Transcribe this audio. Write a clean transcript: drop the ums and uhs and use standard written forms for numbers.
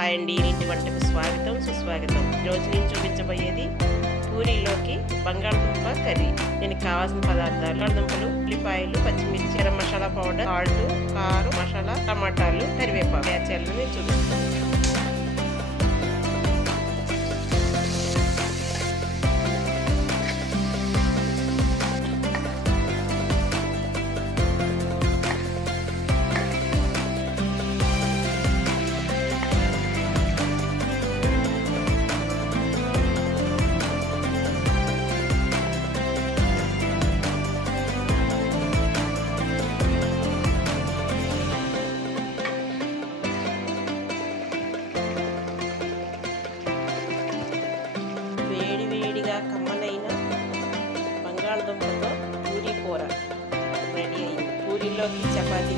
Hi అండి, ఇంటి వంటకు స్వాగతం సుస్వాగతం. ఈరోజు నేను చూపించబోయేది పూరీలోకి బంగాళదుంప కర్రీ. దీనికి కావాల్సిన పదార్థాలు: బంగాళదుంపలు, ఉల్లిపాయలు, పచ్చిమిర్చి, గరం మసాలా పౌడర్, సాల్ట్, కారం, మసాలా, టమాటాలు, కరివేపాకు. తయారు చేయాలని నేను చూపిస్తాను. వేడివేడిగా కమ్మనైన బంగాళదుంపతో పూరీ కూర రెడీ అయింది. పూరీలోకి, చపాతీ